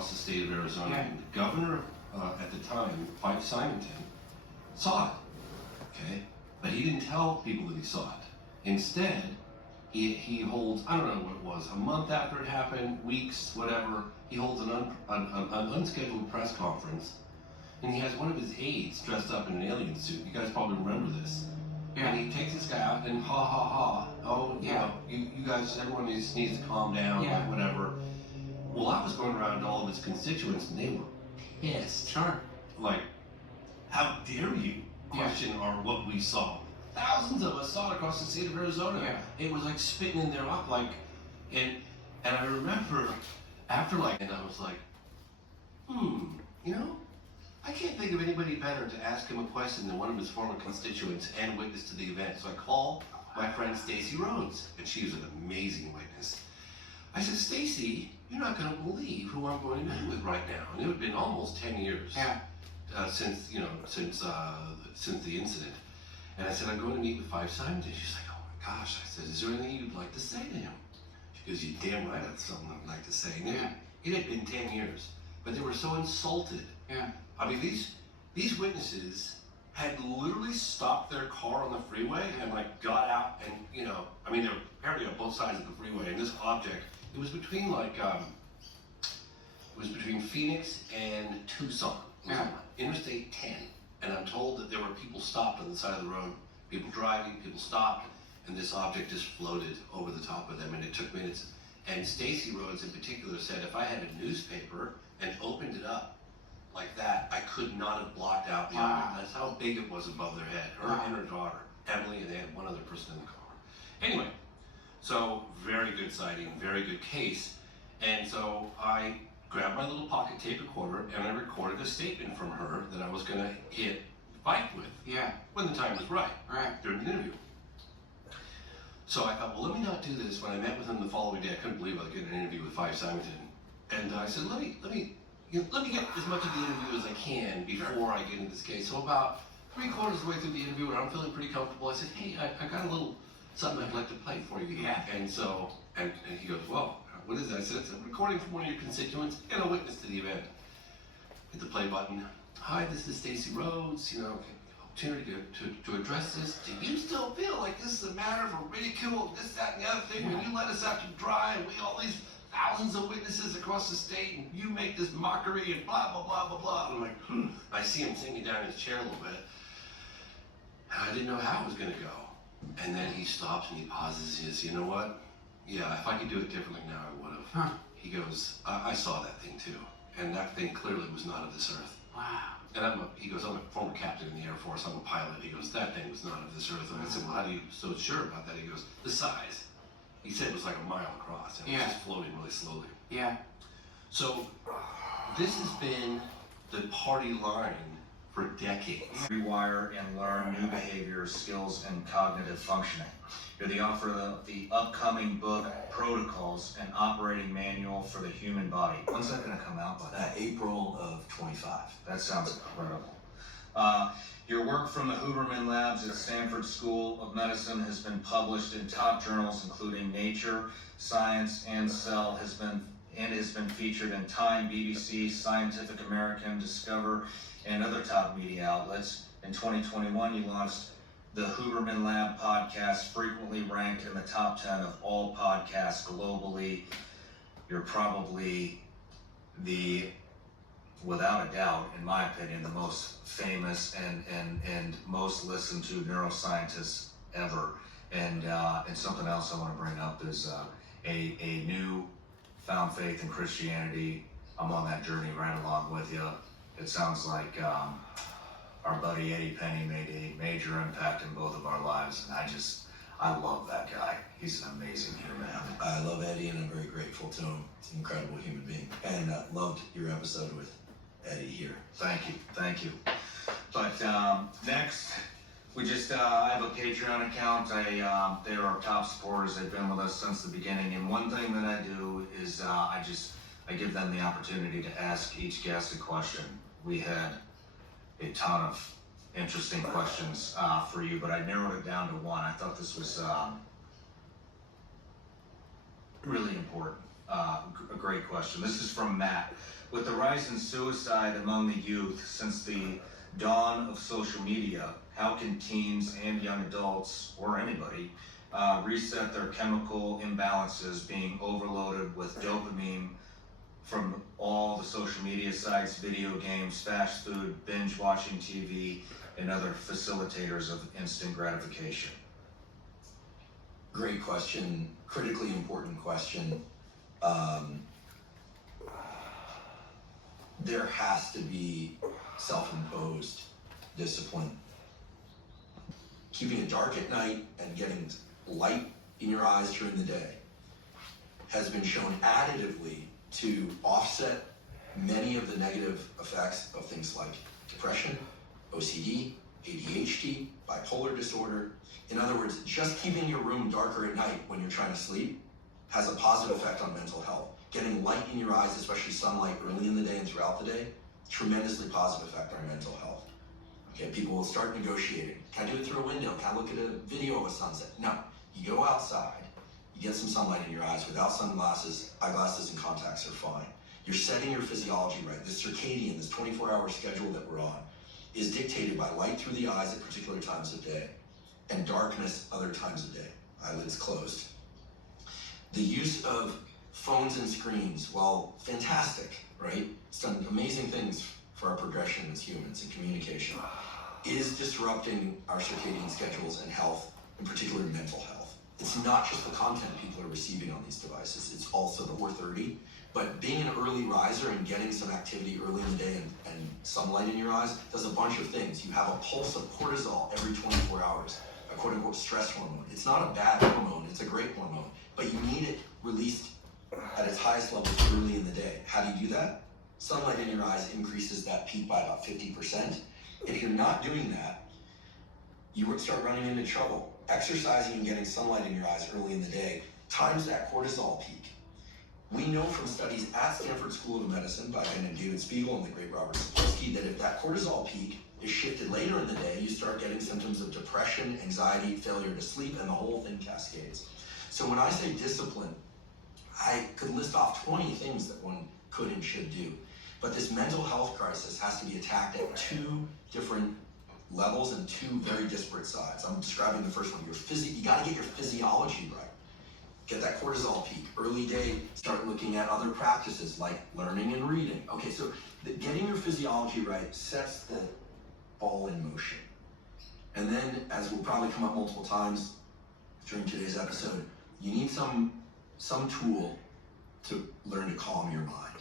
across the state of Arizona. And the governor at the time, Mike Simonton, saw it. Okay, but he didn't tell people that he saw it. Instead, he holds, I don't know what it was, a month after it happened, weeks, whatever, he holds an unscheduled press conference, and he has one of his aides dressed up in an alien suit. You guys probably remember this. Yeah. And he takes this guy out and ha ha ha, oh, you guys, everyone needs to calm down, like whatever. Well, I was going around to all of his constituents, and they were pissed. Sure. Like, how dare you question what we saw? Thousands of us saw it across the state of Arizona. Yeah. It was like spitting in their eye, like, and I remember after and I was like, I can't think of anybody better to ask him a question than one of his former constituents and witness to the event. So I called my friend Stacy Rhodes, and she was an amazing witness. I said, Stacy, you're not going to believe who I'm going to meet with right now. And it had been almost 10 years since the incident. And I said, I'm going to meet with Five Simons. And she's like, oh my gosh. I said, is there anything you'd like to say to him? She goes, you damn right that's something I'd like to say. And it had been 10 years, but they were so insulted. Yeah. I mean, these witnesses had literally stopped their car on the freeway and got out and, they were apparently on both sides of the freeway. And this object, it was between between Phoenix and Tucson. It was on Interstate 10. And I'm told that there were people stopped on the side of the road, people driving, people stopped, and this object just floated over the top of them, and it took minutes. And Stacy Rhodes in particular said if I had a newspaper and opened it up like that, I could not have blocked out the object. That's how big it was above their head. Her and her daughter, Emily, and they had one other person in the car. Anyway, so very good sighting, very good case. And so I grabbed my little pocket tape recorder and I recorded a statement from her that I was going to hit Mike with. Yeah. When the time was right. Right. During the interview. So I thought, well, let me not do this. When I met with him the following day, I couldn't believe I was getting an interview with Five Simonton. And I said, let me get as much of the interview as I can before I get into this case. So about 3/4 of the way through the interview, and I'm feeling pretty comfortable, I said, hey, I got a little something I'd like to play for you. Yeah. And so, and he goes, well, what is that? I said, it's a recording from one of your constituents and a witness to the event. Hit the play button. Hi, this is Stacy Rhodes. Opportunity to address this. Do you still feel like this is a matter for ridicule, this, that, and the other thing? When you let us out to dry, and we all these thousands of witnesses across the state, and you make this mockery and blah, blah, blah, blah, blah. And I'm like, I see him sinking down in his chair a little bit. And I didn't know how it was going to go. And then he stops and he pauses. He says, you know what? Yeah, if I could do it differently now, I would have. He goes, I saw that thing too. And that thing clearly was not of this earth. Wow. And he goes, I'm a former captain in the Air Force, I'm a pilot. He goes, that thing was not of this earth. And I said, well, how do you so sure about that? He goes, the size. He said it was like a mile across, and it was just floating really slowly. Yeah. So this has been the party line for decades. Rewire and learn new behaviors, skills, and cognitive functioning. You're the author of the upcoming book, Protocols, an Operating Manual for the Human Body. When's that going to come out by? April of 25. That sounds incredible. Your work from the Huberman Labs at Stanford School of Medicine has been published in top journals including Nature, Science, and Cell, has been featured in Time, BBC, Scientific American, Discover, and other top media outlets. In 2021, you launched the Huberman Lab podcast, frequently ranked in the top 10 of all podcasts globally. You're probably without a doubt, in my opinion, the most famous and most listened to neuroscientist ever. And something else I want to bring up is a new found faith in Christianity. I'm on that journey right along with you. It sounds like our buddy Eddie Penny made a major impact in both of our lives, and I love that guy. He's an amazing human. I love Eddie, and I'm very grateful to him. He's an incredible human being, and loved your episode with Eddie here. Thank you. But next, we just I have a Patreon account. They are our top supporters. They've been with us since the beginning. And one thing that I do is I give them the opportunity to ask each guest a question. We had a ton of interesting questions for you, but I narrowed it down to one. I thought this was really important. A great question. This is from Matt. With the rise in suicide among the youth since the dawn of social media, how can teens and young adults, or anybody, reset their chemical imbalances being overloaded with dopamine from all the social media sites, video games, fast food, binge watching TV, and other facilitators of instant gratification? Great question, critically important question. There has to be self-imposed discipline. Keeping it dark at night and getting light in your eyes during the day has been shown additively to offset many of the negative effects of things like depression, OCD, ADHD, bipolar disorder. In other words, just keeping your room darker at night when you're trying to sleep has a positive effect on mental health. Getting light in your eyes, especially sunlight early in the day and throughout the day, tremendously positive effect on mental health. Okay, people will start negotiating. Can I do it through a window? Can I look at a video of a sunset? No, you go outside, you get some sunlight in your eyes. Without sunglasses, eyeglasses and contacts are fine. You're setting your physiology right. This circadian, this 24-hour schedule that we're on, is dictated by light through the eyes at particular times of day and darkness other times of day, eyelids closed. The use of phones and screens, while fantastic, right? It's done amazing things for our progression as humans and communication, is disrupting our circadian schedules and health, in particular mental health. It's not just the content people are receiving on these devices, it's also the 4:30. But being an early riser and getting some activity early in the day and sunlight in your eyes does a bunch of things. You have a pulse of cortisol every 24 hours, a quote-unquote stress hormone. It's not a bad hormone, it's a great hormone, but you need it released at its highest levels early in the day. How do you do that? Sunlight in your eyes increases that peak by about 50%. If you're not doing that, you would start running into trouble. Exercising and getting sunlight in your eyes early in the day times that cortisol peak. We know from studies at Stanford School of Medicine by a guy named David Spiegel and the great Robert Sapolsky that if that cortisol peak is shifted later in the day, you start getting symptoms of depression, anxiety, failure to sleep, and the whole thing cascades. So when I say discipline, I could list off 20 things that one could and should do. But this mental health crisis has to be attacked at two different levels and two very disparate sides. I'm describing the first one. You gotta get your physiology right. Get that cortisol peak. Early day, start looking at other practices like learning and reading. Okay, so getting your physiology right sets the ball in motion. And then, as will probably come up multiple times during today's episode, you need some tool to learn to calm your mind,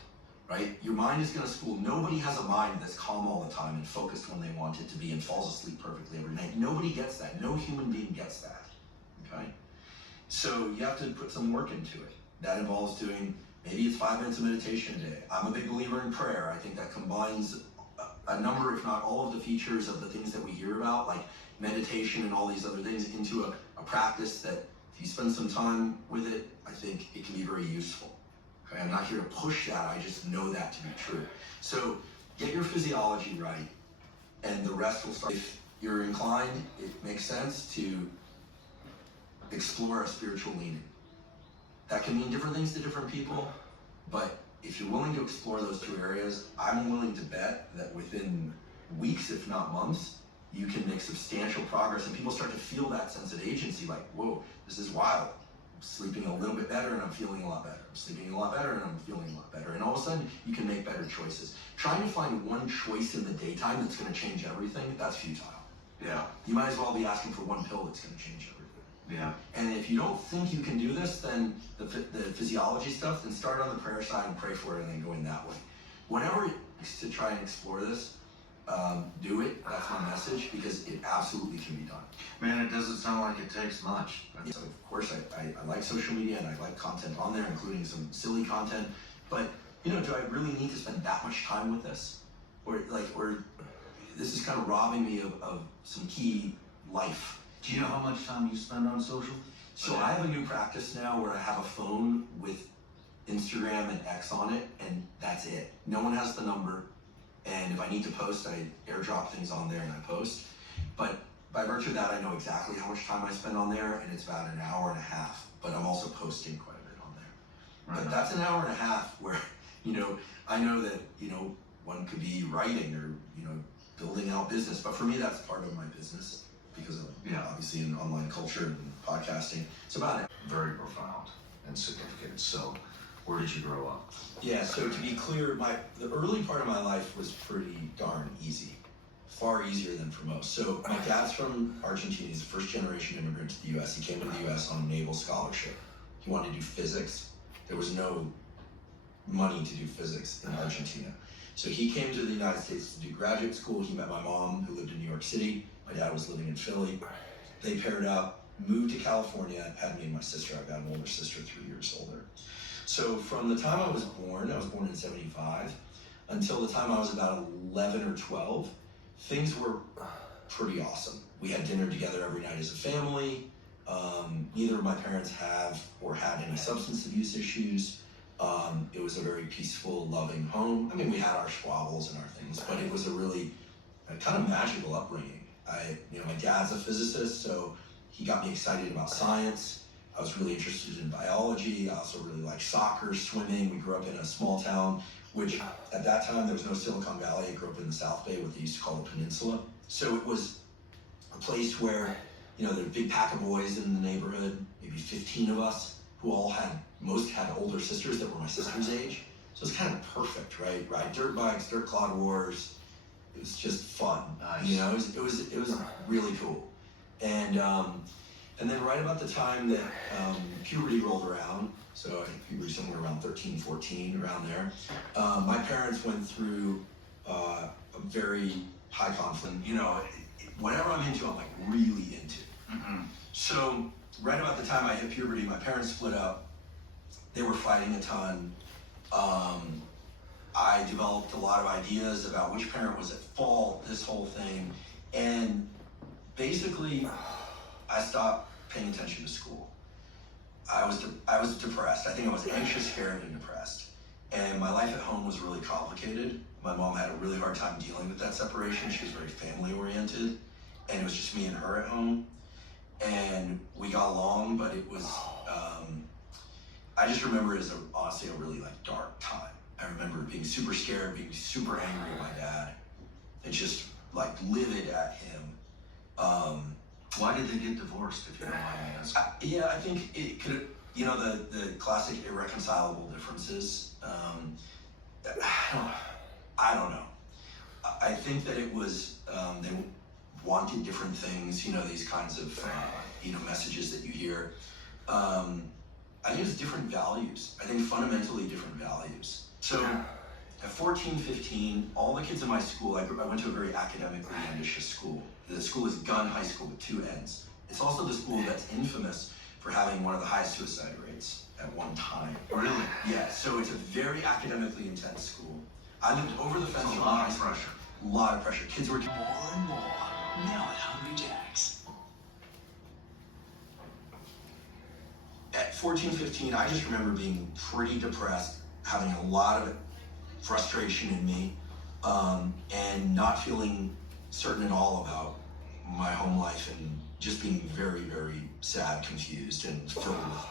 right? Your mind is gonna school. Nobody has a mind that's calm all the time and focused when they want it to be and falls asleep perfectly every night. Nobody gets that. No human being gets that, okay? So you have to put some work into it. That involves doing, maybe it's 5 minutes of meditation a day. I'm a big believer in prayer. I think that combines a number, if not all of the features of the things that we hear about, like meditation and all these other things, into a practice that if you spend some time with it, I think it can be very useful. Okay, I'm not here to push that, I just know that to be true. So get your physiology right, and the rest will start. If you're inclined, it makes sense to explore a spiritual leaning. That can mean different things to different people, but if you're willing to explore those two areas, I'm willing to bet that within weeks, if not months, you can make substantial progress and people start to feel that sense of agency, like, whoa, this is wild. I'm sleeping a little bit better and I'm feeling a lot better. I'm sleeping a lot better and I'm feeling a lot better. And all of a sudden, you can make better choices. Trying to find one choice in the daytime that's gonna change everything, that's futile. Yeah. You might as well be asking for one pill that's gonna change everything. Yeah. And if you don't think you can do this, then the physiology stuff, then start on the prayer side and pray for it and then go in that way. Whenever to try and explore this, do it. That's my message, because it absolutely can be done. Man, it doesn't sound like it takes much. Yeah, so of course, I like social media and I like content on there, including some silly content. But do I really need to spend that much time with this? Or this is kind of robbing me of some key life. Do you know how much time you spend on social? So I have a new practice now where I have a phone with Instagram and X on it, and that's it. No one has the number, and if I need to post, I airdrop things on there and I post. But by virtue of that, I know exactly how much time I spend on there, and it's about an hour and a half, but I'm also posting quite a bit on there. But that's an hour and a half where, I know that, one could be writing or, building out business. But for me, that's part of my business because of, obviously in online culture and podcasting. It's about it. Very profound and significant. So, where did you grow up? Yeah, so to be clear, the early part of my life was pretty darn easy. Far easier than for most. So my dad's from Argentina. He's a first-generation immigrant to the U.S. He came to the U.S. on a naval scholarship. He wanted to do physics. There was no money to do physics in Argentina. So he came to the United States to do graduate school. He met my mom, who lived in New York City. My dad was living in Philly. They paired up, moved to California, had me and my sister. I've got an older sister, 3 years older. So from the time I was born in 75, until the time I was about 11 or 12, things were pretty awesome. We had dinner together every night as a family. Neither of my parents have or had any substance abuse issues. It was a very peaceful, loving home. I mean, we had our squabbles and our things, but it was a really kind of magical upbringing. My dad's a physicist, so he got me excited about science. I was really interested in biology. I also really liked soccer, swimming. We grew up in a small town, which at that time there was no Silicon Valley. I grew up in the South Bay, what they used to call the peninsula. So it was a place where, there were a big pack of boys in the neighborhood, maybe 15 of us, who most had older sisters that were my sister's age. So it's kind of perfect, right? Ride dirt bikes, dirt clod wars. It was just fun. Nice. It was really cool. And then right about the time that puberty rolled around, so I think puberty somewhere around 13, 14, around there, my parents went through a very high conflict. Whatever I'm into, I'm like really into. Mm-hmm. So right about the time I hit puberty, my parents split up. They were fighting a ton. I developed a lot of ideas about which parent was at fault, this whole thing. And basically, I stopped paying attention to school. I was depressed. I think I was anxious, scared, and depressed. And my life at home was really complicated. My mom had a really hard time dealing with that separation. She was very family oriented. And it was just me and her at home. And we got along, but it was, I just remember it as honestly a really dark time. I remember being super scared, being super angry at my dad, and just livid at him. Why did they get divorced, if you don't mind me asking? Yeah, I think it could, the classic irreconcilable differences. I don't know. I think that it was, they wanted different things, these kinds of, messages that you hear. I think it's different values. I think fundamentally different values. So at 14, 15, all the kids in my school, I went to a very academically ambitious school. The school is Gunn High School with 2 N's. It's also the school that's infamous for having one of the highest suicide rates at one time. Really? Yeah, so it's a very academically intense school. I lived over the fence It's a from lot high of school. pressure. A lot of pressure. Kids were More and more, now at Hungry Jack's. at 14, 15, I just remember being pretty depressed, having a lot of frustration in me, and not feeling certain at all about my home life, and just being very, very sad, confused, and filled with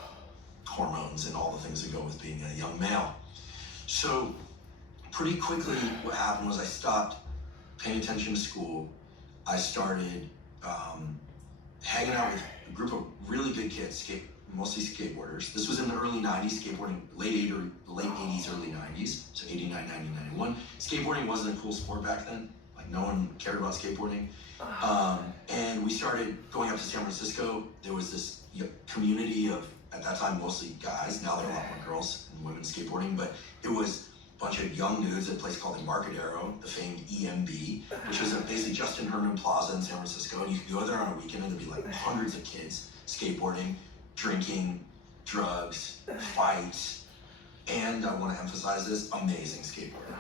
hormones and all the things that go with being a young male. So pretty quickly what happened was I stopped paying attention to school. I started hanging out with a group of really good kids, mostly skateboarders. This was in the early 90s, skateboarding, late 80s, early 90s, so 89, 90, 91. Skateboarding wasn't a cool sport back then. No one cared about skateboarding. And we started going up to San Francisco. There was this community of, at that time, mostly guys. Now there are a lot more girls and women skateboarding, but it was a bunch of young dudes at a place called Embarcadero, the famed EMB, which was basically Justin Herman Plaza in San Francisco. And you could go there on a weekend and there'd be hundreds of kids skateboarding, drinking, drugs, fights, and I want to emphasize this, amazing skateboarding.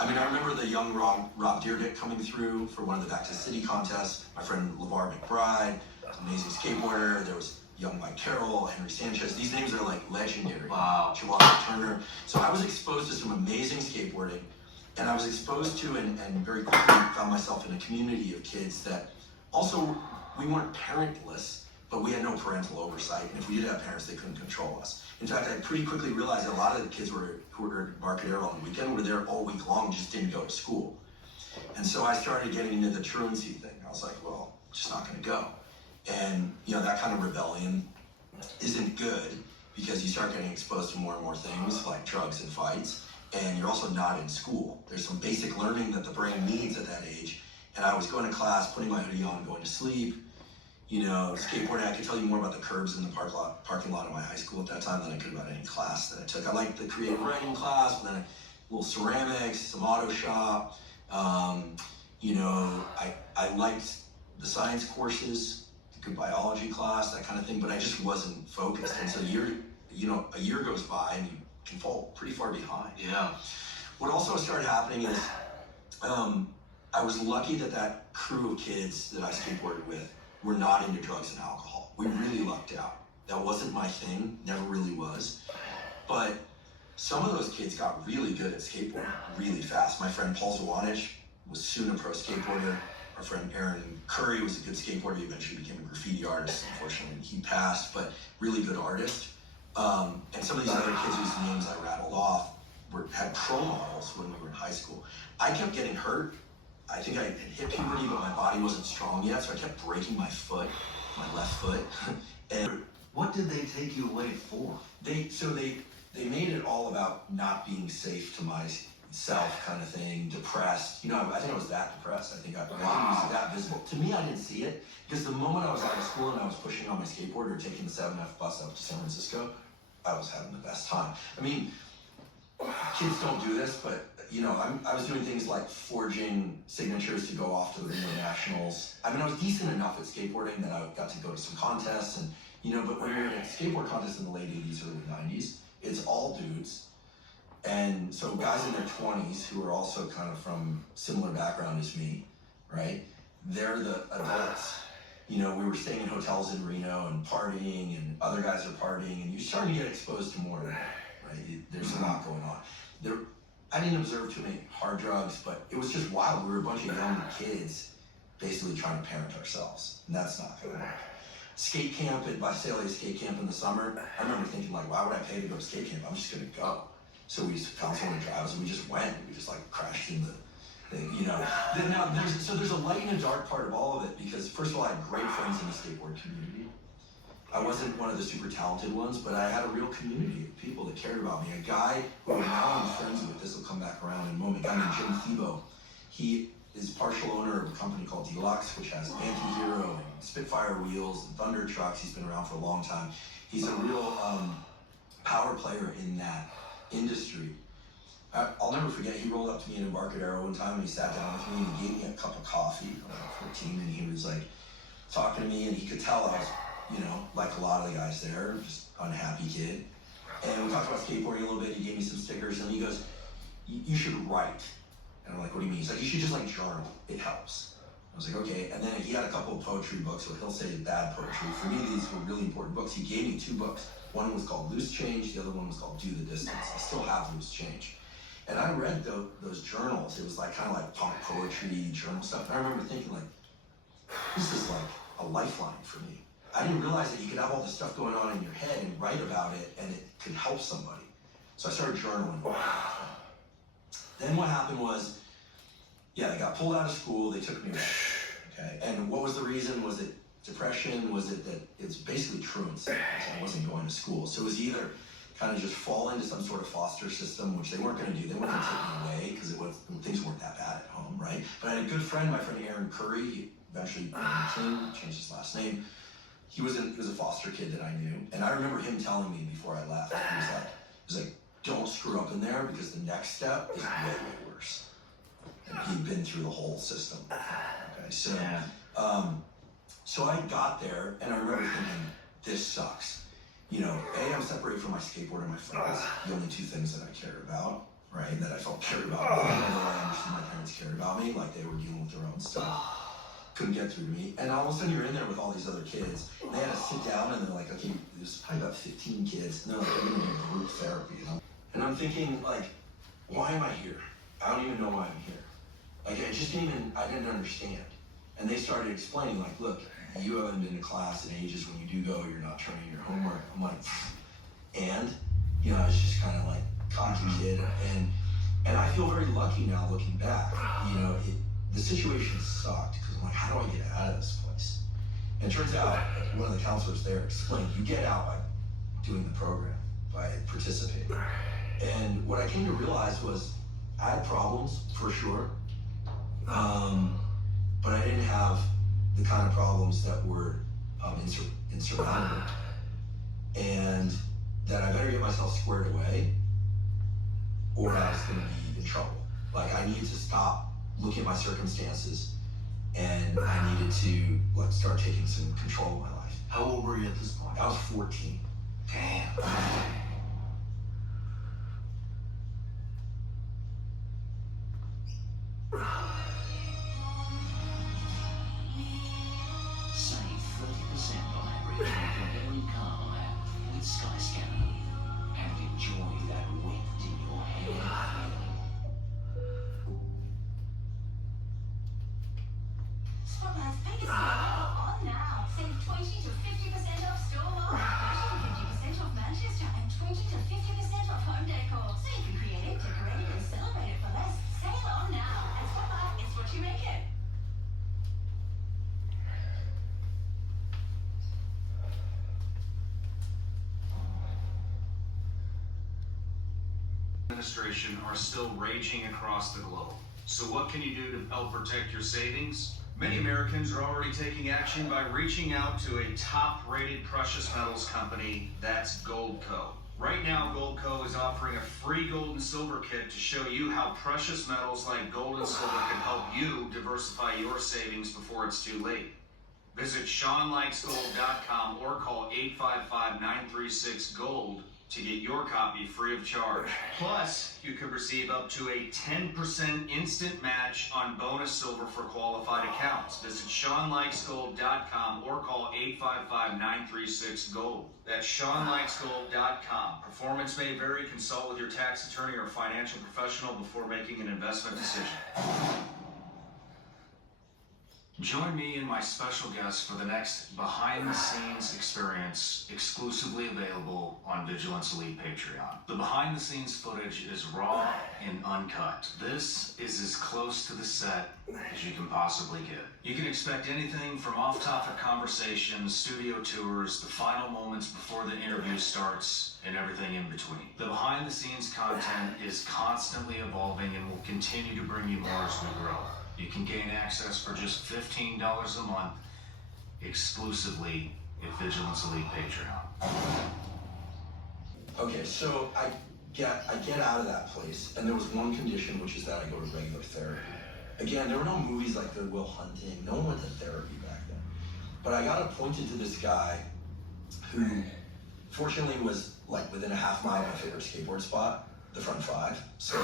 I mean, I remember the young Rob Deerdick coming through for one of the Back to the City contests. My friend LeVar McBride, amazing skateboarder. There was young Mike Carroll, Henry Sanchez. These names are legendary. Wow. Chihuahua Turner. So I was exposed to some amazing skateboarding, and I was exposed to and very quickly found myself in a community of kids that also, we weren't parentless, but we had no parental oversight. And if we did have parents, they couldn't control us. In fact, I pretty quickly realized that a lot of the kids who were at Embarcadero on the weekend were there all week long and just didn't go to school. And so I started getting into the truancy thing. I was like, well, I'm just not gonna go. And that kind of rebellion isn't good because you start getting exposed to more and more things like drugs and fights, and you're also not in school. There's some basic learning that the brain needs at that age. And I was going to class, putting my hoodie on, going to sleep, skateboarding. I could tell you more about the curbs in the parking lot of my high school at that time than I could about any class that I took. I liked the creative writing class, but then a little ceramics, some auto shop. I liked the science courses, the good biology class, that kind of thing, but I just wasn't focused. And so a year goes by and you can fall pretty far behind. Yeah. What also started happening is I was lucky that crew of kids that I skateboarded with were not into drugs and alcohol. We really lucked out. That wasn't my thing, never really was. But some of those kids got really good at skateboarding really fast. My friend Paul Zawanich was soon a pro skateboarder. Our friend Aaron Curry was a good skateboarder. He eventually became a graffiti artist. Unfortunately, he passed, but really good artist. And some of these other kids whose names I rattled off had pro models when we were in high school. I kept getting hurt. I think I had hit puberty, but my body wasn't strong yet, so I kept breaking my foot, my left foot. And What did they take you away for? they made it all about not being safe to myself, kind of thing, depressed. I think I was that depressed. I think it was that visible. To me, I didn't see it, because the moment I was out of school and I was pushing on my skateboard or taking the 7F bus up to San Francisco, I was having the best time. I mean, kids don't do this, but I was doing things like forging signatures to go off to the Rio Nationals. I mean, I was decent enough at skateboarding that I got to go to some contests, and but when you're in a skateboard contest in the late 80s, early 90s, it's all dudes. And so guys in their 20s who are also kind of from similar background as me, right? They're the adults. We were staying in hotels in Reno and partying, and other guys are partying, and you're starting to get exposed to more, right? There's a lot going on. I didn't observe too many hard drugs, but it was just wild. We were a bunch of young kids basically trying to parent ourselves, and that's not gonna work. Skate camp at Visalia Skate Camp in the summer, I remember thinking, like, why would I pay to go to skate camp? I'm just gonna go. So we found someone to drive us, and we just went. We just crashed in the thing, Now there's a light and a dark part of all of it, because first of all, I had great friends in the skateboard community. I wasn't one of the super talented ones, but I had a real community of people that cared about me. A guy who now I'm friends with, this will come back around in a moment, a guy named Jim Thiebaud. He is partial owner of a company called Deluxe, which has Anti-Hero and Spitfire wheels and Thunder trucks. He's been around for a long time. He's a real power player in that industry. I'll never forget, he rolled up to me in Embarcadero one time and he sat down with me and he gave me a cup of coffee. I was 14, and he was talking to me, and he could tell I was, like a lot of the guys there, just unhappy kid. And we talked about skateboarding a little bit. He gave me some stickers, and he goes, you should write. And I'm like, what do you mean? He's like, you should just journal. It helps. I was like, okay. And then he had a couple of poetry books, so he'll say bad poetry. For me, these were really important books. He gave me 2 books. One was called Loose Change. The other one was called Do the Distance. I still have Loose Change. And I read those journals. It was kind of like punk poetry, journal stuff. And I remember thinking, this is a lifeline for me. I didn't realize that you could have all this stuff going on in your head and write about it, and it could help somebody. So I started journaling. Then what happened was, I got pulled out of school. They took me away. Okay. And what was the reason? Was it depression? Was it that it's basically truancy? I wasn't going to school. So it was either kind of just fall into some sort of foster system, which they weren't going to do. They weren't going to take me away because things weren't that bad at home, right? But I had a good friend, my friend Aaron Curry. He eventually changed his last name. He was a foster kid that I knew, and I remember him telling me before I left. He was like, don't screw up in there, because the next step is way, way worse. And he'd been through the whole system. Okay, so so I got there, and I remember thinking, this sucks. I'm separated from my skateboard and my friends, the only 2 things that I cared about, right? That I felt cared about me, even though I understood my parents cared about me, like they were dealing with their own stuff. Couldn't get through to me. And all of a sudden you're in there with all these other kids. And they had to sit down, and they're like, okay, there's probably about 15 kids. And they're like, we're gonna do group therapy, And I'm thinking, why am I here? I don't even know why I'm here. I didn't understand. And they started explaining, look, you haven't been to class in ages. When you do go, you're not turning in your homework. I'm like, and, you know, I was just kind of like cocky kid. And I feel very lucky now looking back. You know, the situation sucked because I'm like, how do I get out of this place? And it turns out one of the counselors there explained, you get out by doing the program, by participating. And what I came to realize was I had problems for sure, but I didn't have the kind of problems that were insurmountable, and that I better get myself squared away or I was going to be in trouble. Like, I needed to stop looking at my circumstances, and I needed to like start taking some control of my life. How old were you at this point? I was 14. Damn. Save 30% on average with your very car app with Skyscanner. And enjoy that wind in your hair. Spotlight's biggest sale on now. Save 20 to 50% off store-wide, 30 to 50% off Manchester, and 20 to 50% off home decor. So you can create it, decorate it, and celebrate it for less. Sale on now. And Spotlight is what you make it. Administration are still raging across the globe. So what can you do to help protect your savings? Many Americans are already taking action by reaching out to a top-rated precious metals company, that's Goldco. Right now, Goldco is offering a free gold and silver kit to show you how precious metals like gold and silver can help you diversify your savings before it's too late. Visit SeanLikesGold.com or call 855-936-GOLD to get your copy free of charge. Plus, you could receive up to a 10% instant match on bonus silver for qualified accounts. Visit SeanLikesGold.com or call 855-936-GOLD. That's SeanLikesGold.com. Performance may vary. Consult with your tax attorney or financial professional before making an investment decision. Join me and my special guest for the next behind-the-scenes experience, exclusively available on Vigilance Elite Patreon. The behind-the-scenes footage is raw and uncut. This is as close to the set as you can possibly get. You can expect anything from off-topic conversations, studio tours, the final moments before the interview starts, and everything in between. The behind-the-scenes content is constantly evolving and will continue to bring you more as we grow. You can gain access for just $15 a month, exclusively at Vigilance Elite Patreon. Okay, so I get out of that place, and there was one condition, which is that I go to regular therapy. Again, there were no movies like Good Will Hunting. No one went to therapy back then. But I got appointed to this guy who, fortunately, was like within a half mile of my favorite skateboard spot, the Front Five. So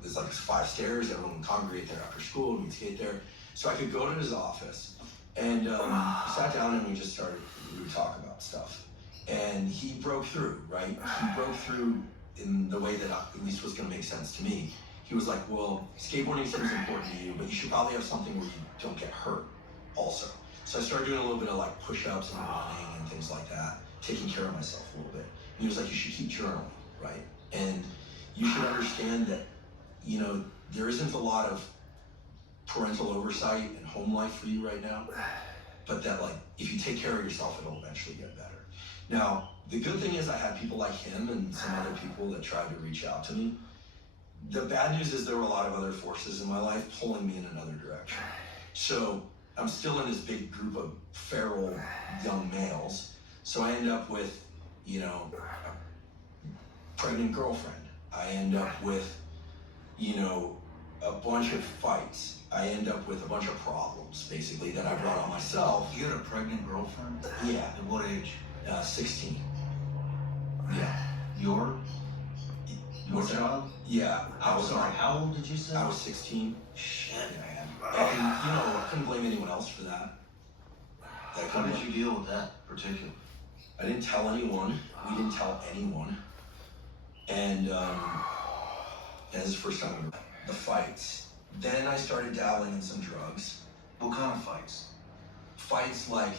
there's like 5 stairs. Everyone would congregate there after school, and we'd skate there. So I could go to his office, and we sat down and we would talk about stuff. And he broke through, right? He broke through in the way that at least was going to make sense to me. He was like, well, skateboarding seems important to you, but you should probably have something where you don't get hurt also. So I started doing a little bit of like push-ups and running and things like that, taking care of myself a little bit. And he was like, you should keep journaling, right? And you should understand that, you know, there isn't a lot of parental oversight and home life for you right now, but that like, if you take care of yourself, it'll eventually get better. Now, the good thing is I had people like him and some other people that tried to reach out to me. The bad news is there were a lot of other forces in my life pulling me in another direction. So I'm still in this big group of feral young males. So I end up with, you know, a pregnant girlfriend. I end up with, you know, a bunch of fights. I end up with a bunch of problems, basically, that I brought on myself. You had a pregnant girlfriend? Yeah. At what age? 16. Yeah. Your What's that? child? Yeah. I'm sorry, how old did you say? I was 16. Shit, man. And, you know, I couldn't blame anyone else for that. How did you deal with that particular? I didn't tell anyone. We didn't tell anyone. And that was the first time the fights. Then I started dabbling in some drugs. What kind of fights? fights like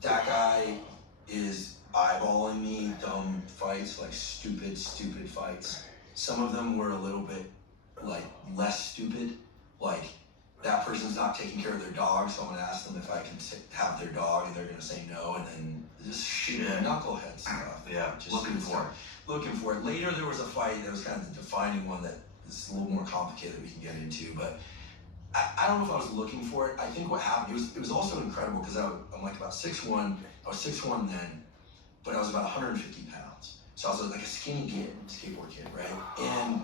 that guy is eyeballing me, dumb fights, like stupid fights. Some of them were a little bit like less stupid, like that person's not taking care of their dog, so I'm gonna ask them if I can have their dog, and they're gonna say no, and then just shooting knucklehead stuff. Yeah, Just looking for it. Looking for it. Later, there was a fight that was kind of the defining one that is a little more complicated that we can get into, but I don't know if I was looking for it. I think what happened, it was also incredible because I'm like about 6'1", I was 6'1" then, but I was about 150 pounds. So I was like a skinny kid, skateboard kid, right? And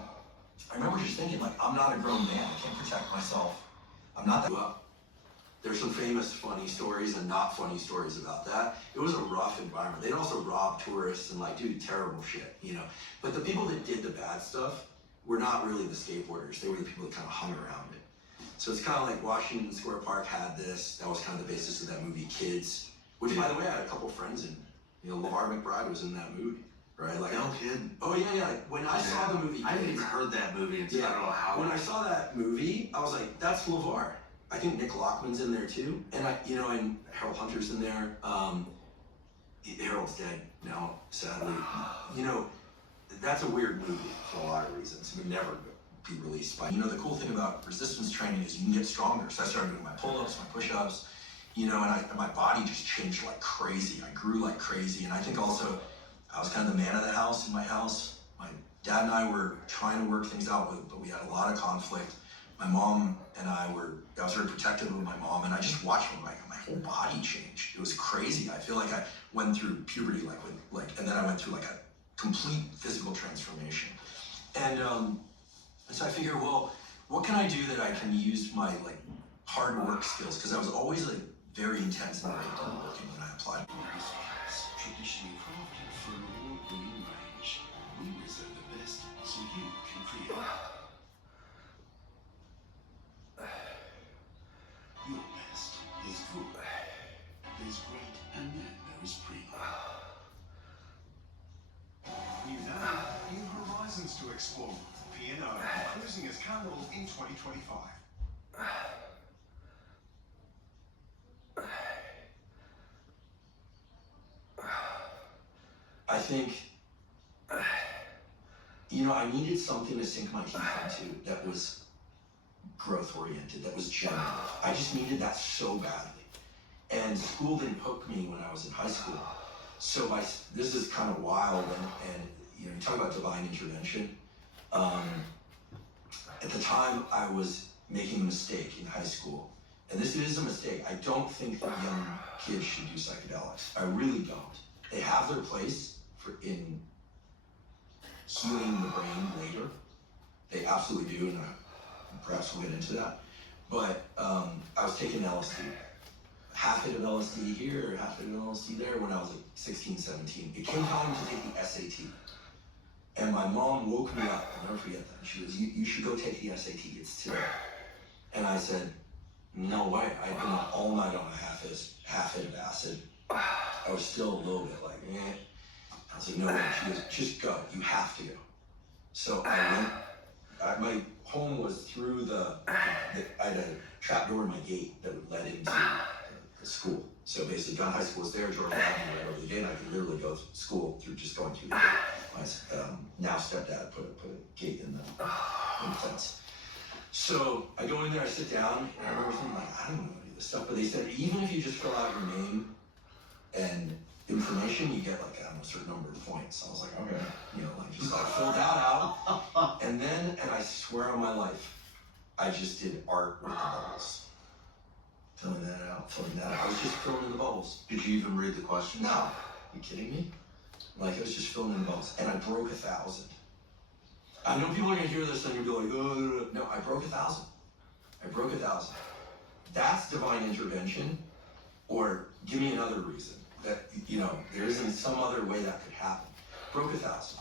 I remember just thinking, like, I'm not a grown man, I can't protect myself. I'm not that well. There's some famous funny stories and not funny stories about that. It was a rough environment. They'd also rob tourists and like do terrible shit, you know. But the people that did the bad stuff were not really the skateboarders. They were the people that kind of hung around it. So it's kind of like Washington Square Park had this. That was kind of the basis of that movie, Kids. Which, by the way, I had a couple friends in. You know, LeVar McBride was in that movie, right? Like, No kidding. oh yeah. Like when I saw the movie, I haven't Kids, even heard that movie until I don't know how. when I saw that movie, I was like, that's LeVar. I think Nick Lockman's in there too, and and Harold Hunter's in there. Harold's dead now, sadly. You know, that's a weird movie for a lot of reasons. It would never be released by. You know, the cool thing about resistance training is you can get stronger. So I started doing my pull-ups, my push-ups, and my body just changed like crazy. I grew like crazy, and I think also I was kind of the man of the house in my house. My dad and I were trying to work things out, but we had a lot of conflict. My mom and I was very protective of my mom, and I just watched my whole body change. It was crazy. I feel like I went through puberty, and then I went through like a complete physical transformation. And so I figured, well, what can I do that I can use my like hard work skills? Because I was always like very intense and working when I applied. Traditionally crafted for an award-winning range, we reserve the best so you can create. Your best is good. There's great, and then there is primo. You now have new horizons to explore. P&O cruising as Carnival in 2025. I think, I needed something to sink my teeth into that was growth oriented, that was generative. I just needed that so badly. And school didn't hook me when I was in high school. So this is kind of wild, and you talk about divine intervention. At the time, I was making a mistake in high school. And this is a mistake. I don't think that young kids should do psychedelics. I really don't. They have their place in healing the brain later. They absolutely do, and perhaps we'll get into that. But I was taking LSD. Half hit of LSD here, half hit of LSD there when I was like 16, 17. It came time to take the SAT. And my mom woke me up, I'll never forget that. She goes, you should go take the SAT, it's today. And I said, no way. I'd been up all night on a half hit of acid. I was still a little bit like, eh. I was like, no way. She goes, just go, you have to go. So I went, my home was through I had a trap door in my gate that would let into the school. So basically, John High School was there, George Avenue right over the gate, and I could literally go to school through just going through the gate. My now stepdad put a gate in the fence. So I go in there, I sit down, and I remember thinking, like, I don't know any of this stuff, but they said, even if you just fill out your name and information, you get like, I don't know, a certain number of points. I was like, okay, just like fill that out. And I swear on my life, I just did art with the bubbles. Filling that out. I was just filling in the bubbles. Did you even read the questions? No. Are you kidding me? Like, it was just filling in the bubbles. And I broke 1,000. I know people are gonna hear this and you'll be like, oh, no, I broke 1,000. That's divine intervention, or give me another reason that, there isn't some other way that could happen. Broke 1,000.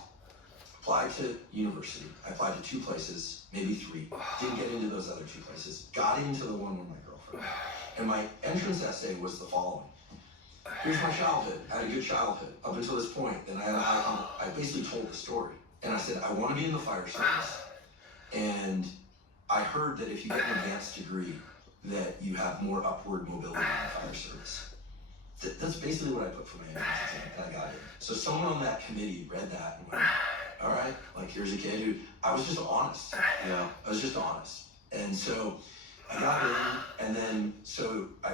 Applied to university. I applied to 2 places, maybe 3. Didn't get into those other 2 places. Got into the one with my girlfriend. And my entrance essay was the following. Here's my childhood. I had a good childhood up until this point. Then I basically told the story. And I said, I want to be in the fire service. And I heard that if you get an advanced degree, that you have more upward mobility in the fire service. That's basically what I put for my entrance exam, and I got it. So someone on that committee read that and went, all right, like here's a kid who, I was just honest. I was just honest. And so I got in, and then, so I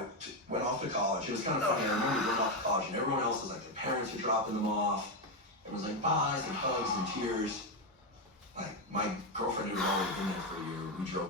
went off to college. It was kind of funny, I remember going off to college, and everyone else was like, their parents were dropping them off. Everyone's like, byes and hugs and tears. Like, my girlfriend who had already been there for a year, we drove